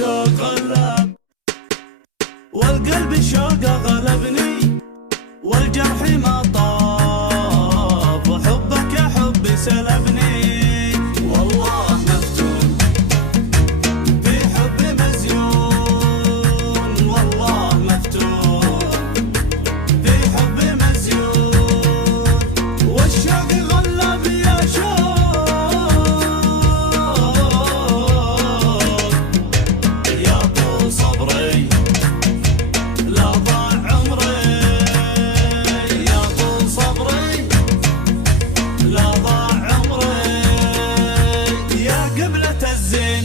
الشوق غلب والقلب شوقه غلبني والجرح ما طاب وحبك يا حبي سلبني والله مفتون في حبي مزيون والله مفتون في حبي مزيون والشوق غلب يا شوق يا طول صبري لا ضاع عمري يا طول صبري لا ضاع عمري يا قبلة الزين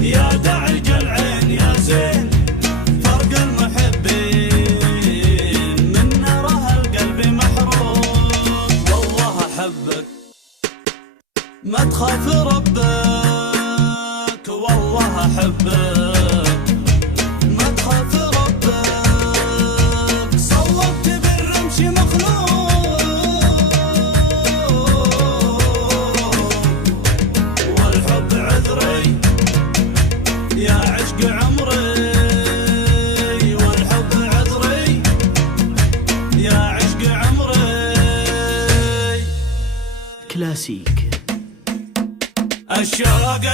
يا داعج العين يا زين فرق المحبين من ناره القلب محروم والله أحبك ما تخاف ربك والله أحبك ما تخاف ربك صوبت بالرمش مخلوق والحب عذري يا عشق عمري والحب عذري يا عشق عمري كلاسيك. الشوق